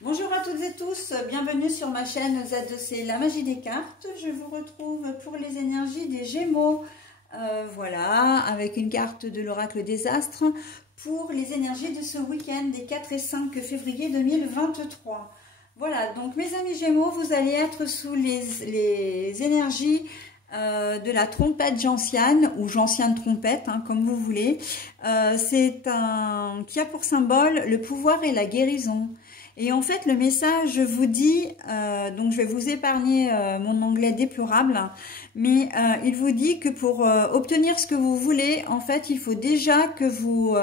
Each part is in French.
Bonjour à toutes et tous, bienvenue sur ma chaîne Z2C, la magie des cartes. Je vous retrouve pour les énergies des Gémeaux. Voilà, avec une carte de l'oracle des astres pour les énergies de ce week-end des 4 et 5 février 2023. Voilà, donc mes amis Gémeaux, vous allez être sous les énergies de la trompette gentiane ou gentiane trompette, hein, comme vous voulez. C'est qui a pour symbole le pouvoir et la guérison. Et en fait, le message vous dit, donc je vais vous épargner mon anglais déplorable, mais il vous dit que pour obtenir ce que vous voulez, en fait, il faut déjà que vous,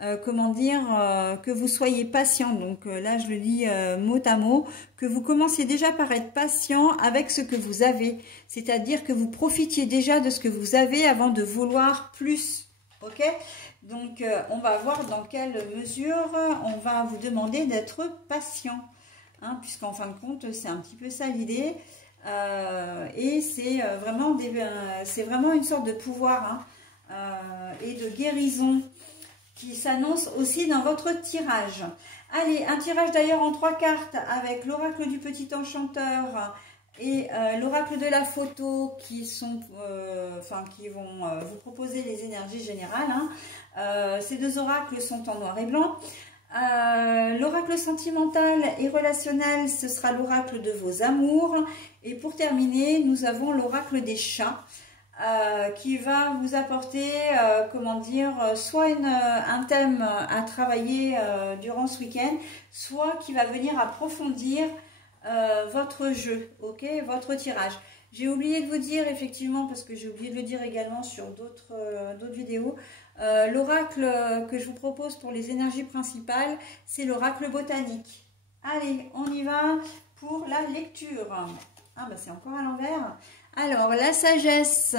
que vous soyez patient. Donc là, je le dis mot à mot, que vous commenciez déjà par être patient avec ce que vous avez. C'est-à-dire que vous profitiez déjà de ce que vous avez avant de vouloir plus. Ok ? Donc, on va voir dans quelle mesure on va vous demander d'être patient, hein, puisqu'en fin de compte, c'est un petit peu ça l'idée. Et c'est vraiment une sorte de pouvoir, hein, et de guérison qui s'annonce aussi dans votre tirage. Allez, un tirage d'ailleurs en 3 cartes avec l'oracle du petit enchanteur et l'oracle de la photo qui vont vous proposer les énergies générales, hein. Ces deux oracles sont en noir et blanc. L'oracle sentimental et relationnel, ce sera l'oracle de vos amours. Et pour terminer, nous avons l'oracle des chats qui va vous apporter, soit un thème à travailler durant ce week-end, soit qui va venir approfondir votre jeu, ok, votre tirage. J'ai oublié de vous dire, effectivement, parce que j'ai oublié de le dire également sur d'autres vidéos, l'oracle que je vous propose pour les énergies principales, c'est l'oracle botanique. Allez, on y va pour la lecture. Ah bah c'est encore à l'envers. Alors, la sagesse,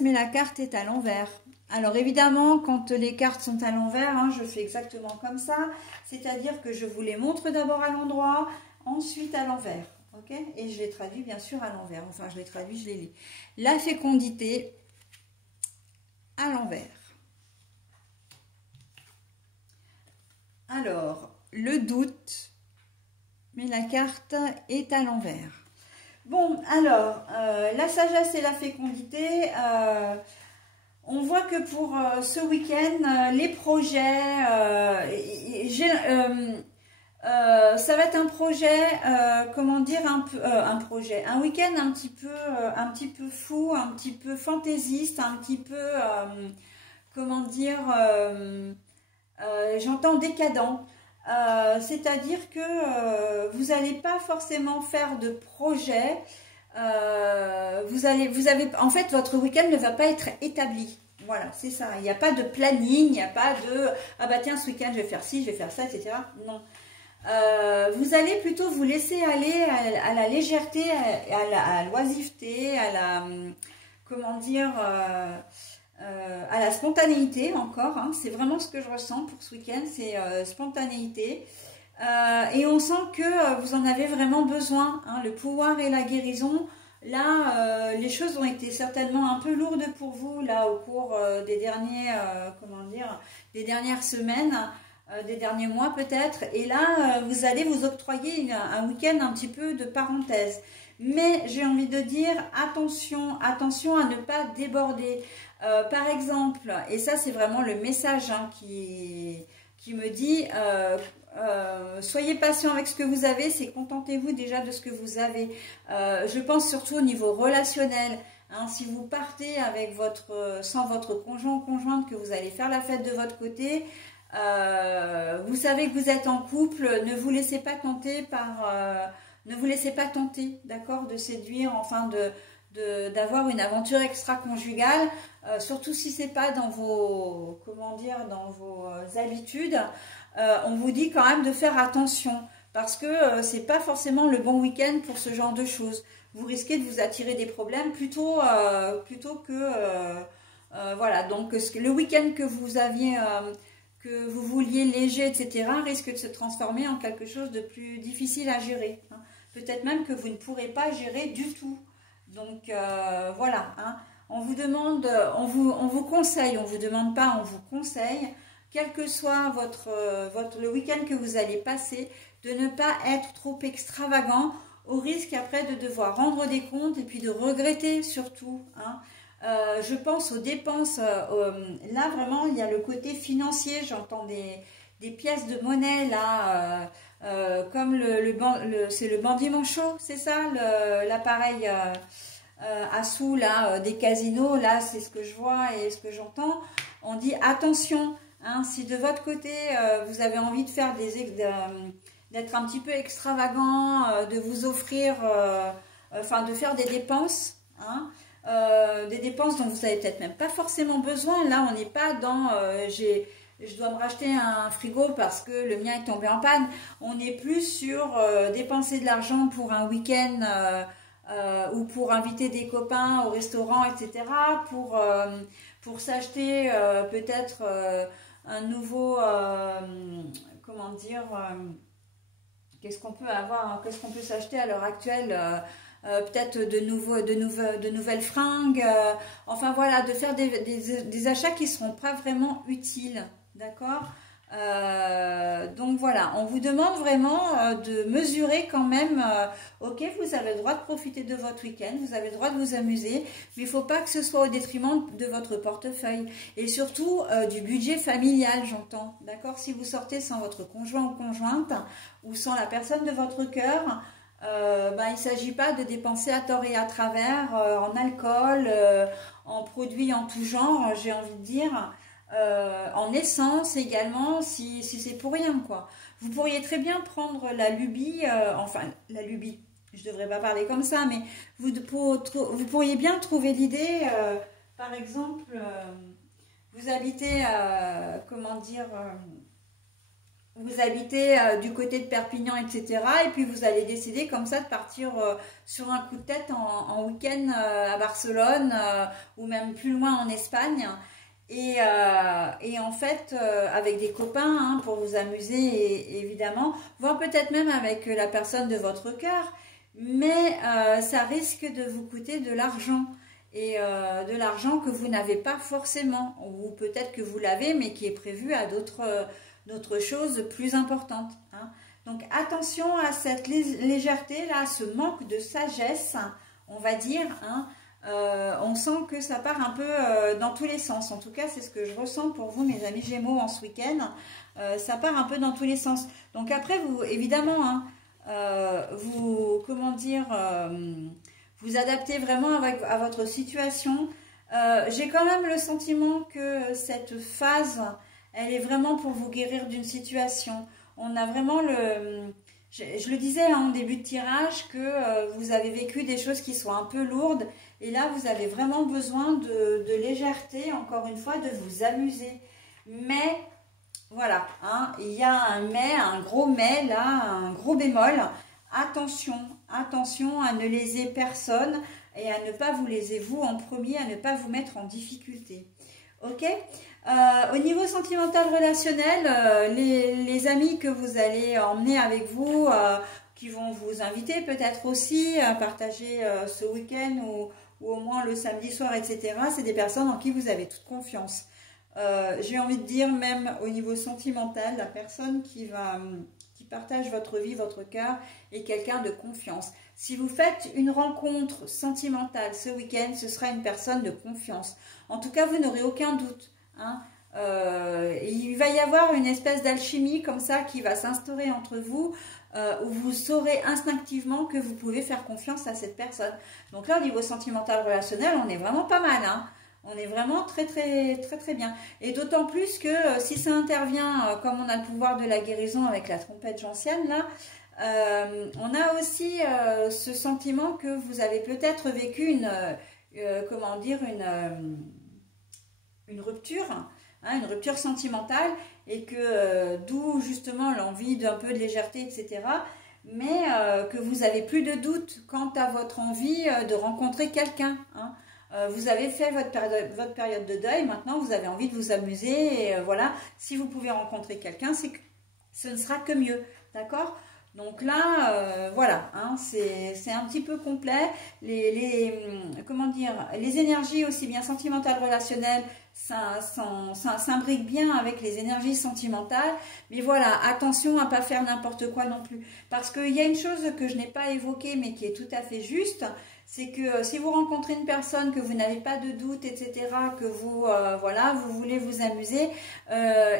mais la carte est à l'envers. Alors évidemment, quand les cartes sont à l'envers, hein, je fais exactement comme ça, c'est-à-dire que je vous les montre d'abord à l'endroit, ensuite à l'envers, ok? Et je les traduis bien sûr à l'envers, enfin je les traduis, je les lis. La fécondité à l'envers. Alors, le doute, mais la carte est à l'envers. Bon, alors, la sagesse et la fécondité, on voit que pour ce week-end, les projets, ça va être un projet, un week-end un petit peu fou, un petit peu fantaisiste, un petit peu, j'entends décadent. C'est-à-dire que vous n'allez pas forcément faire de projet. En fait, votre week-end ne va pas être établi. Voilà, c'est ça. Il n'y a pas de planning, il n'y a pas de ah bah tiens, ce week-end je vais faire ci, je vais faire ça, etc. Non. Vous allez plutôt vous laisser aller à la légèreté, à l'oisiveté, à la à la spontanéité encore, hein. C'est vraiment ce que je ressens pour ce week-end, c'est spontanéité. Et on sent que vous en avez vraiment besoin, hein, le pouvoir et la guérison. Là, les choses ont été certainement un peu lourdes pour vous là au cours des dernières semaines, des derniers mois peut-être. Et là, vous allez vous octroyer un week-end un petit peu de parenthèse. Mais j'ai envie de dire attention, attention à ne pas déborder. Par exemple, et ça c'est vraiment le message, hein, qui me dit soyez patient avec ce que vous avez, c'est contentez-vous déjà de ce que vous avez. Je pense surtout au niveau relationnel, hein, si vous partez avec sans votre conjoint ou conjointe, que vous allez faire la fête de votre côté, vous savez que vous êtes en couple, ne vous laissez pas tenter d'accord, de séduire, enfin d'avoir une aventure extra-conjugale, surtout si c'est pas dans vos habitudes. On vous dit quand même de faire attention parce que c'est pas forcément le bon week-end pour ce genre de choses. Vous risquez de vous attirer des problèmes plutôt que voilà. Donc le week-end que vous aviez que vous vouliez léger, etc., risque de se transformer en quelque chose de plus difficile à gérer, hein. Peut-être même que vous ne pourrez pas gérer du tout. Donc voilà, hein. On vous demande, on vous conseille, on vous demande pas, on vous conseille quel que soit le week-end que vous allez passer, de ne pas être trop extravagant, au risque après de devoir rendre des comptes et puis de regretter surtout, hein. Je pense aux dépenses, là vraiment il y a le côté financier, j'entends des pièces de monnaie là, comme c'est le bandit manchot, c'est ça l'appareil à sous là, des casinos, là c'est ce que je vois et ce que j'entends. On dit attention, hein, si de votre côté vous avez envie de faire d'être un petit peu extravagant, de vous offrir, enfin de faire des dépenses, hein, des dépenses dont vous n'avez peut-être même pas forcément besoin. Là, on n'est pas dans je dois me racheter un frigo parce que le mien est tombé en panne. On est plus sur dépenser de l'argent pour un week-end ou pour inviter des copains au restaurant, etc. Pour s'acheter peut-être un nouveau, comment dire, qu'est-ce qu'on peut avoir, hein, qu'est-ce qu'on peut s'acheter à l'heure actuelle, peut-être de nouvelles fringues, enfin voilà, de faire des achats qui ne seront pas vraiment utiles, d'accord. Donc voilà, on vous demande vraiment de mesurer quand même, ok, vous avez le droit de profiter de votre week-end, vous avez le droit de vous amuser, mais il ne faut pas que ce soit au détriment de votre portefeuille et surtout du budget familial, j'entends, d'accord. Si vous sortez sans votre conjoint ou conjointe ou sans la personne de votre cœur, il ne s'agit pas de dépenser à tort et à travers en alcool, en produits en tout genre, j'ai envie de dire, en essence également, si c'est pour rien, quoi. Vous pourriez très bien prendre la lubie, enfin la lubie, je ne devrais pas parler comme ça, mais vous pourriez bien trouver l'idée, par exemple, vous habitez, comment dire, vous habitez du côté de Perpignan, etc. Et puis vous allez décider comme ça de partir sur un coup de tête en week-end à Barcelone ou même plus loin en Espagne. Et en fait, avec des copains, hein, pour vous amuser évidemment, voire peut-être même avec la personne de votre cœur. Mais ça risque de vous coûter de l'argent. Et de l'argent que vous n'avez pas forcément. Ou peut-être que vous l'avez, mais qui est prévu à d'autres choses plus importantes, hein. Donc attention à cette légèreté là, ce manque de sagesse, on va dire, hein. On sent que ça part un peu dans tous les sens. En tout cas, c'est ce que je ressens pour vous, mes amis Gémeaux, en ce week-end. Ça part un peu dans tous les sens. Donc après, vous, évidemment, hein, comment dire, vous adaptez vraiment à votre situation. J'ai quand même le sentiment que cette phase, elle est vraiment pour vous guérir d'une situation. On a vraiment je le disais en début de tirage, que vous avez vécu des choses qui sont un peu lourdes. Et là, vous avez vraiment besoin de légèreté, encore une fois, de vous amuser. Mais, voilà, hein, il y a un mais, un gros mais, là, un gros bémol. Attention, attention à ne léser personne et à ne pas vous léser vous en premier, à ne pas vous mettre en difficulté. Ok. Au niveau sentimental relationnel, les amis que vous allez emmener avec vous, qui vont vous inviter peut-être aussi à partager ce week-end ou au moins le samedi soir, etc. C'est des personnes en qui vous avez toute confiance. J'ai envie de dire même au niveau sentimental, la personne qui partage votre vie, votre cœur est quelqu'un de confiance. Si vous faites une rencontre sentimentale ce week-end, ce sera une personne de confiance. En tout cas, vous n'aurez aucun doute, hein. Il va y avoir une espèce d'alchimie comme ça qui va s'instaurer entre vous, où vous saurez instinctivement que vous pouvez faire confiance à cette personne. Donc là, au niveau sentimental relationnel, on est vraiment pas mal, hein. On est vraiment très bien. Et d'autant plus que si ça intervient, comme on a le pouvoir de la guérison avec la trompette gentiane, là, on a aussi ce sentiment que vous avez peut-être vécu comment dire, une rupture, hein, une rupture sentimentale, et que d'où justement l'envie d'un peu de légèreté, etc. Mais que vous n'avez plus de doute quant à votre envie de rencontrer quelqu'un, hein. Vous avez fait votre période de deuil, maintenant vous avez envie de vous amuser, et voilà, si vous pouvez rencontrer quelqu'un, ce ne sera que mieux, d'accord. Donc là, voilà, hein, c'est un petit peu complet. Comment dire, les énergies aussi bien sentimentales, relationnelles, ça s'imbrique bien avec les énergies sentimentales. Mais voilà, attention à pas faire n'importe quoi non plus. Parce qu'il y a une chose que je n'ai pas évoquée, mais qui est tout à fait juste, c'est que si vous rencontrez une personne, que vous n'avez pas de doute, etc., que vous, voilà, vous voulez vous amuser,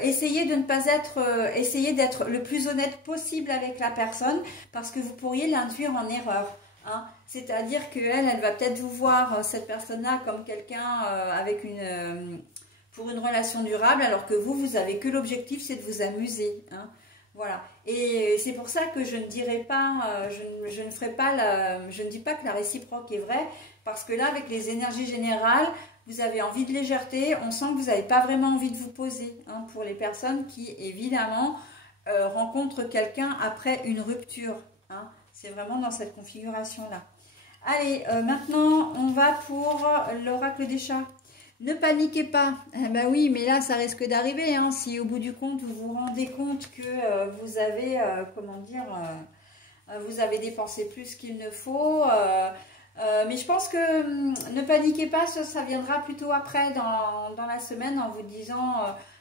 essayez de ne pas être, essayez d'être le plus honnête possible avec la personne, parce que vous pourriez l'induire en erreur. Hein. C'est-à-dire qu'elle, elle va peut-être vous voir, cette personne-là, comme quelqu'un avec pour une relation durable, alors que vous avez que l'objectif, c'est de vous amuser. Hein. Voilà. Et c'est pour ça que je ne dirai pas, je ne ferai pas je ne dis pas que la réciproque est vraie, parce que là, avec les énergies générales, vous avez envie de légèreté, on sent que vous n'avez pas vraiment envie de vous poser, hein, pour les personnes qui, évidemment, rencontrent quelqu'un après une rupture. Hein. C'est vraiment dans cette configuration-là. Allez, maintenant, on va pour l'oracle des chats. Ne paniquez pas. Ben oui, mais là, ça risque d'arriver. Hein, si au bout du compte, vous vous rendez compte que vous avez, comment dire, vous avez dépensé plus qu'il ne faut. Mais je pense que ne paniquez pas, ça viendra plutôt après dans la semaine en vous disant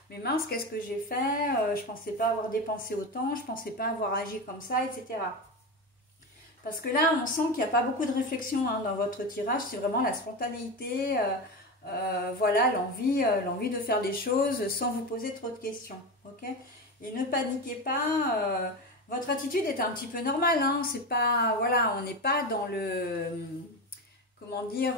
mais mince, qu'est-ce que j'ai fait? Je ne pensais pas avoir dépensé autant, je ne pensais pas avoir agi comme ça, etc. Parce que là, on sent qu'il n'y a pas beaucoup de réflexion, hein, dans votre tirage, c'est vraiment la spontanéité. Voilà, l'envie de faire des choses sans vous poser trop de questions, ok? Et ne paniquez pas, votre attitude est un petit peu normale, hein, c'est pas, voilà, on n'est pas dans le, comment dire,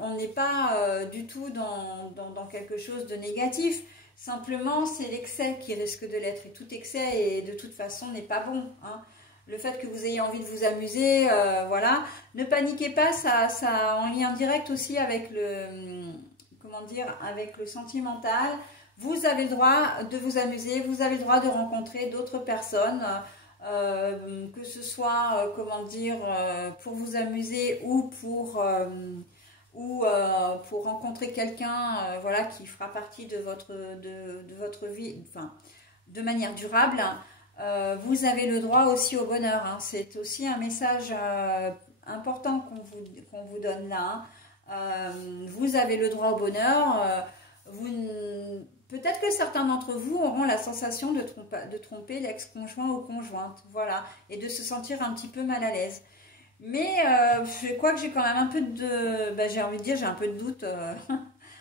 on n'est pas du tout dans quelque chose de négatif, simplement c'est l'excès qui risque de l'être, et tout excès, et de toute façon, n'est pas bon, hein. Le fait que vous ayez envie de vous amuser, voilà. Ne paniquez pas, ça en lien direct aussi avec le, comment dire, avec le sentimental. Vous avez le droit de vous amuser, vous avez le droit de rencontrer d'autres personnes, que ce soit, comment dire, pour vous amuser ou pour rencontrer quelqu'un, voilà, qui fera partie de votre vie, enfin, de manière durable. Vous avez le droit aussi au bonheur, hein. C'est aussi un message important qu'on vous donne là, hein. Vous avez le droit au bonheur. Peut-être que certains d'entre vous auront la sensation de tromper l'ex-conjoint ou conjointe, voilà, et de se sentir un petit peu mal à l'aise. Mais je crois que j'ai quand même un peu de, j'ai envie de dire, j'ai un peu de doute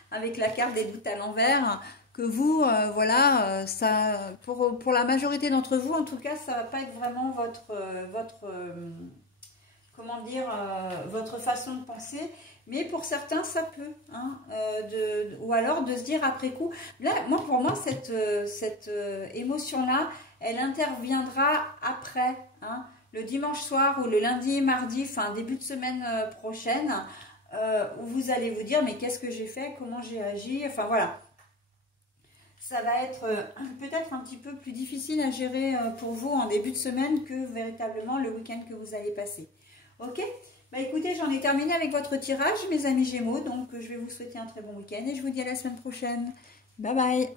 avec la carte des doutes à l'envers. Que vous, voilà, ça, pour la majorité d'entre vous, en tout cas, ça va pas être vraiment comment dire, votre façon de penser, mais pour certains, ça peut, hein, ou alors de se dire après coup, là, pour moi, cette émotion-là, elle interviendra après, hein, le dimanche soir ou le lundi, mardi, enfin, début de semaine prochaine, où vous allez vous dire, mais qu'est-ce que j'ai fait, comment j'ai agi, enfin, voilà. Ça va être peut-être un petit peu plus difficile à gérer pour vous en début de semaine que véritablement le week-end que vous allez passer. Ok? Bah écoutez, j'en ai terminé avec votre tirage, mes amis Gémeaux. Donc, je vais vous souhaiter un très bon week-end et je vous dis à la semaine prochaine. Bye bye!